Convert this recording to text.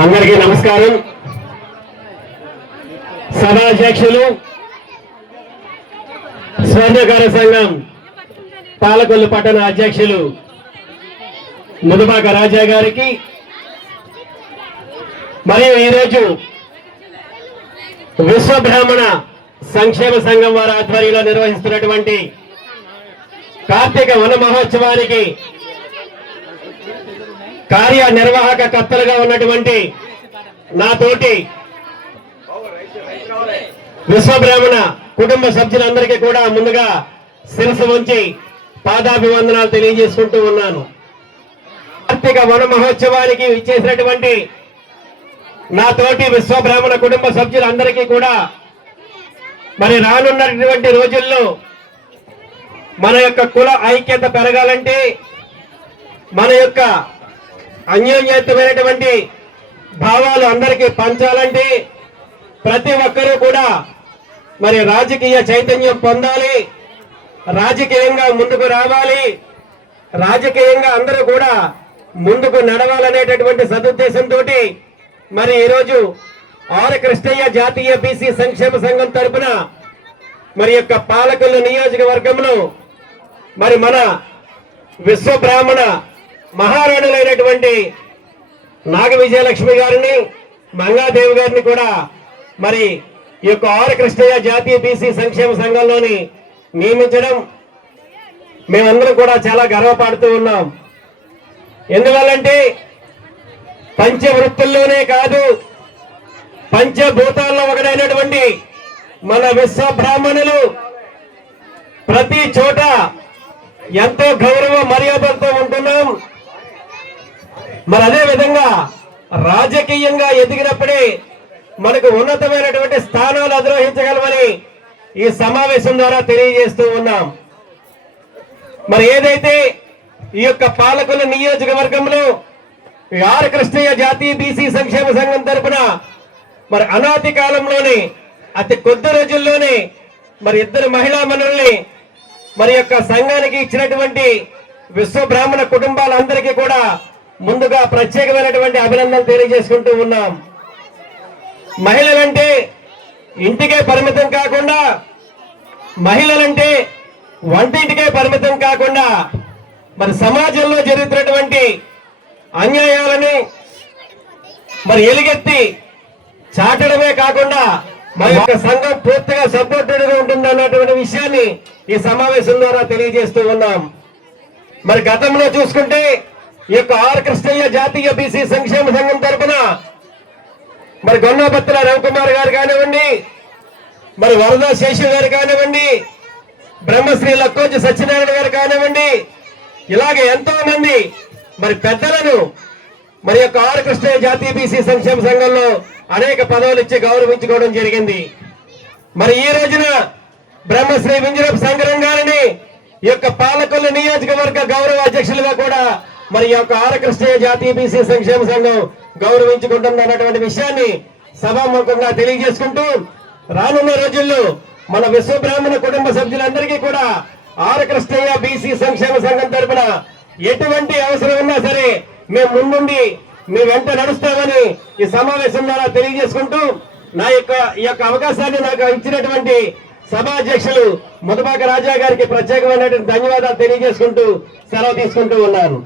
అందరికీ నమస్కారం. సభాధ్యక్షులు స్వర్ణకార సంఘం పాలకొల్లు పట్టణ అధ్యక్షులు ముదుబాక రాజా గారికి మరియు ఈరోజు విశ్వబ్రాహ్మణ సంక్షేమ సంఘం వారి ఆధ్వర్యంలో నిర్వహిస్తున్నటువంటి కార్తీక వన మహోత్సవానికి కార్యనిర్వాహక కర్తలుగా ఉన్నటువంటి నాతోటి విశ్వబ్రాహ్మణ కుటుంబ సభ్యులందరికీ కూడా ముందుగా శిరస్సు వంచి పాదాభివందనాలు తెలియజేసుకుంటూ ఉన్నాను. కార్తీక వన మహోత్సవానికి ఇచ్చేసినటువంటి నాతోటి విశ్వబ్రాహ్మణ కుటుంబ సభ్యులందరికీ కూడా మరి రానున్నటువంటి రోజుల్లో మన యొక్క కుల ఐక్యత పెరగాలంటే, మన యొక్క అన్యోన్యతమైనటువంటి భావాలు అందరికీ పంచాలంటే ప్రతి ఒక్కరూ కూడా మరి రాజకీయ చైతన్యం పొందాలి, రాజకీయంగా ముందుకు రావాలి, రాజకీయంగా అందరూ కూడా ముందుకు నడవాలనేటటువంటి సదుద్దేశంతో మరి ఈరోజు ఆర్ కృష్ణయ్య జాతీయ బీసీ సంక్షేమ సంఘం తరఫున మరి యొక్క పాలకొల్లు నియోజకవర్గంలో మరి మన విశ్వబ్రాహ్మణ మహారాణులైనటువంటి నాగ విజయలక్ష్మి గారిని, మంగాదేవి గారిని కూడా మరి ఈ యొక్క ఆర్ కృష్ణయ్య జాతీయ బీసీ సంక్షేమ సంఘంలోని నియమించడం మేమందరం కూడా చాలా గర్వపడుతూ ఉన్నాం. ఎందువల్లంటే పంచవృత్తుల్లోనే కాదు, పంచభూతాల్లో ఒకటైనటువంటి మన విశ్వబ్రాహ్మణులు ప్రతి చోట ఎంతో గౌరవ మర్యాదలతో ఉంటున్నాం. మరి అదే విధంగా రాజకీయంగా ఎదిగినప్పుడే మనకు ఉన్నతమైనటువంటి స్థానాలు అధిరోహించగలమని ఈ సమావేశం ద్వారా తెలియజేస్తూ ఉన్నాం. మరి ఏదైతే ఈ యొక్క పాలకొల్లు నియోజకవర్గంలో ఆర్ కృష్ణయ్య జాతీయ బీసీ సంక్షేమ సంఘం తరఫున మరి అనాది కాలంలోనే అతి కొద్ది రోజుల్లోనే మరి ఇద్దరు మహిళా మనుల్ని మరి యొక్క సంఘానికి ఇచ్చినటువంటి విశ్వబ్రాహ్మణ కుటుంబాలందరికీ కూడా ముందుగా ప్రత్యేకమైనటువంటి అభినందనలు తెలియజేసుకుంటూ ఉన్నాం. మహిళలంటే ఇంటికే పరిమితం కాకుండా, మహిళలంటే వంటింటికే పరిమితం కాకుండా మరి సమాజంలో జరుగుతున్నటువంటి అన్యాయాలని మరి ఎలుగెత్తి చాటడమే కాకుండా మా యొక్క సంఘం పూర్తిగా సపోర్టెడ్ గా ఉంటుంది అన్నటువంటి విషయాన్ని ఈ సమావేశం ద్వారా తెలియజేస్తూ ఉన్నాం. మరి గతంలో చూసుకుంటే ఈ యొక్క ఆర్ కృష్ణయ్య జాతీయ బీసీ సంక్షేమ సంఘం తరఫున మరి గొన్నపత్ర రవికుమార్ గారు కానివ్వండి, మరి వరదా శేషు గారు కానివ్వండి, బ్రహ్మశ్రీ లక్కోజి సత్యనారాయణ గారు కానివ్వండి, ఇలాగే ఎంతో మంది మరి పెద్దలను మరి యొక్క ఆర్ కృష్ణయ్య జాతీయ బీసీ సంక్షేమ సంఘంలో అనేక పదవులు ఇచ్చి గౌరవించుకోవడం జరిగింది. మరి ఈ రోజున బ్రహ్మశ్రీ వింజరపు శంకరం గారిని ఈ యొక్క పాలకొల్లు నియోజకవర్గ గౌరవ అధ్యక్షులుగా కూడా మరి యొక్క ఆర్ కృష్ణయ్య జాతీయ బీసీ సంక్షేమ సంఘం గౌరవించుకుంటుంది అన్నటువంటి విషయాన్ని సభాముఖంగా తెలియజేసుకుంటూ, రానున్న రోజుల్లో మన విశ్వబ్రాహ్మణ కుటుంబ సభ్యులందరికీ కూడా ఆర్ కృష్ణయ్య బీసీ సంక్షేమ సంఘం తరపున ఎటువంటి అవసరం ఉన్నా సరే మేము ముందుండి మీ వెంట నడుస్తామని ఈ సమావేశం ద్వారా తెలియజేసుకుంటూ, ఈ యొక్క అవకాశాన్ని నాకు ఇచ్చినటువంటి సభాధ్యక్షులు ముదుబాక రాజా గారికి ప్రత్యేకమైనటువంటి ధన్యవాదాలు తెలియజేసుకుంటూ సెలవు తీసుకుంటూ ఉన్నాను.